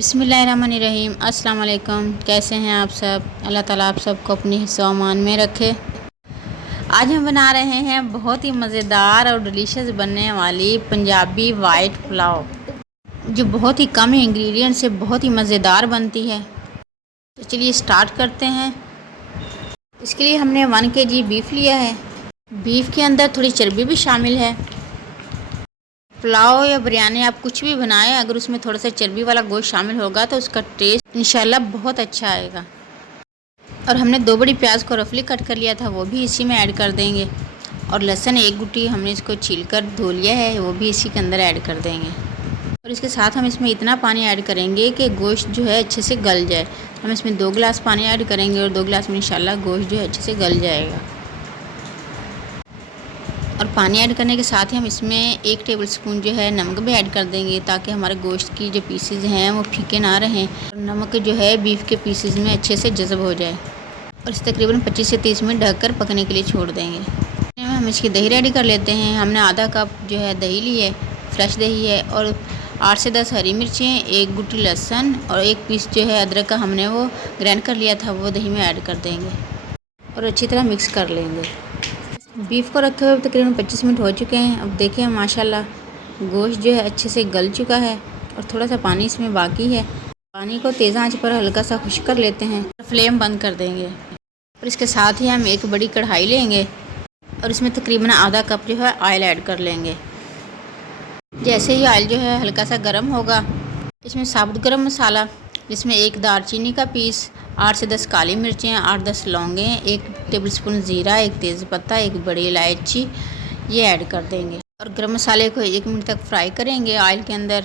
बिस्मिल्लाहिर्रहमानिर्रहीम। अस्सलाम वालेकुम। कैसे हैं आप सब? अल्लाह ताला आप सबको अपनी हिस्सा-ओ-मान में रखे। आज हम बना रहे हैं बहुत ही मज़ेदार और डिलीशियस बनने वाली पंजाबी वाइट पुलाव, जो बहुत ही कम इंग्रेडिएंट से बहुत ही मज़ेदार बनती है। तो चलिए स्टार्ट करते हैं। इसके लिए हमने 1 kg बीफ लिया है। बीफ के अंदर थोड़ी चर्बी भी शामिल है। पुलाव या बिरयानी आप कुछ भी बनाएं, अगर उसमें थोड़ा सा चर्बी वाला गोश्त शामिल होगा तो उसका टेस्ट इंशाल्लाह बहुत अच्छा आएगा। और हमने 2 बड़ी प्याज को रफली कट कर लिया था, वो भी इसी में ऐड कर देंगे। और लहसुन 1 गुट्टी हमने इसको छील कर धो लिया है, वो भी इसी के अंदर ऐड कर देंगे। और इसके साथ हम इसमें इतना पानी ऐड करेंगे कि गोश्त जो है अच्छे से गल जाए। हम इसमें 2 गिलास पानी ऐड करेंगे और 2 गिलास में इंशाल्लाह गोश्त जो है अच्छे से गल जाएगा। और पानी ऐड करने के साथ ही हम इसमें 1 टेबल स्पून जो है नमक भी ऐड कर देंगे, ताकि हमारे गोश्त की जो पीसेज हैं वो फीके ना रहें और नमक जो है बीफ के पीसेज में अच्छे से जज़ब हो जाए। और इसे तकरीबन 25 से 30 मिनट ढककर पकने के लिए छोड़ देंगे। हम इसकी दही रेडी कर लेते हैं। हमने आधा कप जो है दही ली है, फ्रेश दही है, और 8 से 10 हरी मिर्चें, 1 गुट्टी लहसुन और 1 पीस जो है अदरक का हमने वो ग्राइंड कर लिया था, वो दही में ऐड कर देंगे और अच्छी तरह मिक्स कर लेंगे। बीफ को रखे हुए तकरीबन 25 मिनट हो चुके हैं। अब देखें माशाल्लाह गोश्त जो है अच्छे से गल चुका है और थोड़ा सा पानी इसमें बाकी है। पानी को तेज़ आंच पर हल्का सा खुश्क कर लेते हैं, फ्लेम बंद कर देंगे। और इसके साथ ही हम एक बड़ी कढ़ाई लेंगे और इसमें तकरीबन आधा कप जो है ऑयल ऐड कर लेंगे। जैसे ही ऑयल जो है हल्का सा गर्म होगा, इसमें साबुत गरम मसाला, जिसमें 1 दालचीनी का पीस, 8 से 10 काली मिर्चें, 8-10 लौंगें, 1 टेबलस्पून ज़ीरा, 1 तेज़पत्ता, 1 बड़ी इलायची, ये ऐड कर देंगे। और गरम मसाले को 1 मिनट तक फ्राई करेंगे ऑयल के अंदर।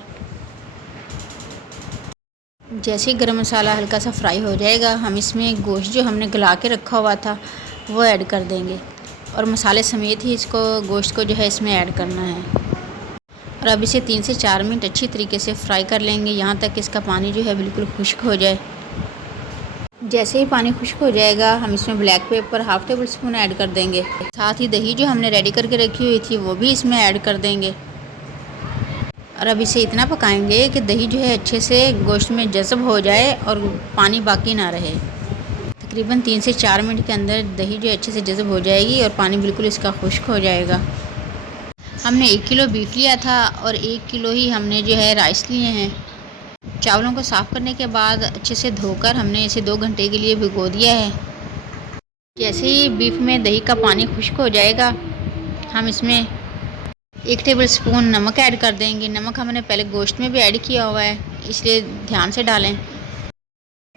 जैसे ही गरम मसाला हल्का सा फ्राई हो जाएगा, हम इसमें गोश्त जो हमने गला के रखा हुआ था वो ऐड कर देंगे और मसाले समेत ही इसको गोश्त को जो है इसमें ऐड करना है। और अब इसे 3 से 4 मिनट अच्छी तरीके से फ्राई कर लेंगे, यहाँ तक इसका पानी जो है बिल्कुल खुश्क हो जाए। जैसे ही पानी खुश्क हो जाएगा, हम इसमें black pepper 1/2 table spoon add कर देंगे। साथ ही दही जो हमने रेडी करके रखी हुई थी वो भी इसमें ऐड कर देंगे। और अब इसे इतना पकाएंगे कि दही जो है अच्छे से गोश्त में जज़ब हो जाए और पानी बाकी ना रहे। तकरीबन 3 से 4 मिनट के अंदर दही जो अच्छे से जज़ब हो जाएगी और पानी बिल्कुल इसका खुश्क हो जाएगा। हमने 1 किलो बीफ लिया था और 1 किलो ही हमने जो है राइस लिए हैं। चावलों को साफ़ करने के बाद अच्छे से धोकर हमने इसे 2 घंटे के लिए भिगो दिया है। जैसे ही बीफ में दही का पानी खुश्क हो जाएगा, हम इसमें 1 टेबल स्पून नमक ऐड कर देंगे। नमक हमने पहले गोश्त में भी ऐड किया हुआ है, इसलिए ध्यान से डालें।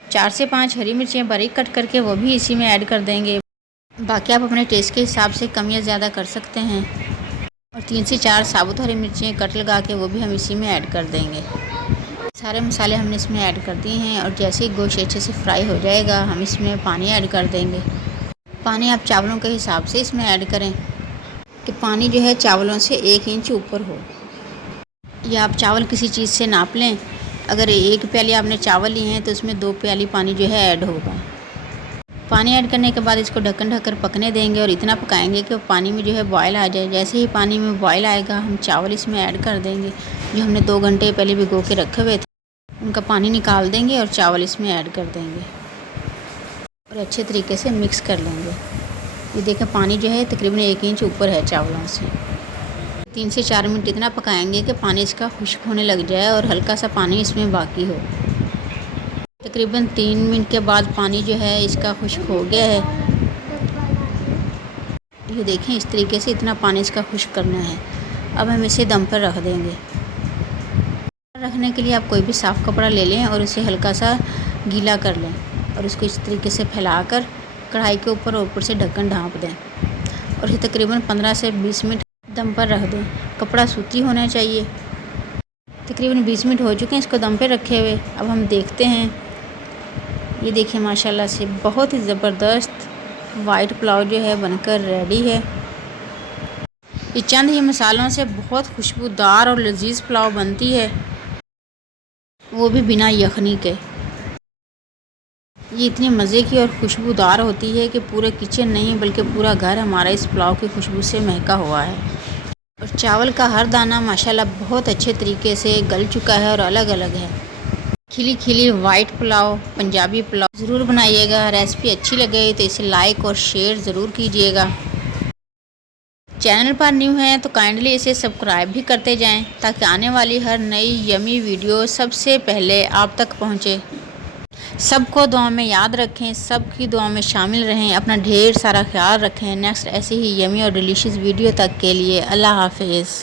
4 से 5 हरी मिर्चें बारीक कट करके वो भी इसी में ऐड कर देंगे। बाकी आप अपने टेस्ट के हिसाब से कम या ज़्यादा कर सकते हैं। और 3 से 4 साबुत हरी मिर्चें कट लगा के वो भी हम इसी में ऐड कर देंगे। सारे मसाले हमने इसमें ऐड कर दिए हैं और जैसे ही गोश्त अच्छे से फ्राई हो जाएगा, हम इसमें पानी ऐड कर देंगे। पानी आप चावलों के हिसाब से इसमें ऐड करें कि पानी जो है चावलों से 1 इंच ऊपर हो, या आप चावल किसी चीज़ से नाप लें। अगर 1 प्याली आपने चावल लिए हैं तो उसमें 2 प्याली पानी जो है ऐड होगा। पानी ऐड करने के बाद इसको ढक्कन ढककर पकने देंगे और इतना पकाएंगे कि पानी में जो है बॉयल आ जाए। जैसे ही पानी में बॉयल आएगा, हम चावल इसमें ऐड कर देंगे जो हमने 2 घंटे पहले भिगो के रखे हुए थे। उनका पानी निकाल देंगे और चावल इसमें ऐड कर देंगे और अच्छे तरीके से मिक्स कर लेंगे। ये देखें पानी जो है तकरीबन 1 इंच ऊपर है चावलों से। 3 से 4 मिनट इतना पकाएंगे कि पानी इसका खुश्क होने लग जाए और हल्का सा पानी इसमें बाकी हो। तकरीबन 3 मिनट के बाद पानी जो है इसका खुश्क हो गया है। ये देखें इस तरीके से इतना पानी इसका खुश्क करना है। अब हम इसे दम पर रख देंगे। रखने के लिए आप कोई भी साफ़ कपड़ा ले लें और उसे हल्का सा गीला कर लें और उसको इस तरीके से फैलाकर कढ़ाई के ऊपर और ऊपर से ढक्कन ढाँप दें और इसे तकरीबन 15 से 20 मिनट दम पर रख दें। कपड़ा सूती होना चाहिए। तकरीबन 20 मिनट हो चुके हैं इसको दम पे रखे हुए। अब हम देखते हैं। ये देखिए माशाल्लाह से बहुत ही ज़बरदस्त वाइट पुलाव जो है बनकर रेडी है। ये चंद ही मसालों से बहुत खुशबूदार और लजीज पुलाव बनती है, वो भी बिना यखनी के। ये इतनी मज़े की और खुशबूदार होती है कि पूरे किचन नहीं बल्कि पूरा घर हमारा इस पुलाव की खुशबू से महका हुआ है। और चावल का हर दाना माशाल्लाह बहुत अच्छे तरीके से गल चुका है और अलग अलग है। खिली खिली वाइट पुलाव, पंजाबी पुलाव ज़रूर बनाइएगा। रेसिपी अच्छी लगे तो इसे लाइक और शेयर ज़रूर कीजिएगा। चैनल पर न्यू हैं तो काइंडली इसे सब्सक्राइब भी करते जाएं ताकि आने वाली हर नई यमी वीडियो सबसे पहले आप तक पहुंचे। सबको दुआ में याद रखें, सबकी दुआ में शामिल रहें, अपना ढेर सारा ख्याल रखें। नेक्स्ट ऐसी ही यमी और डिलीशियस वीडियो तक के लिए अल्लाह हाफिज़।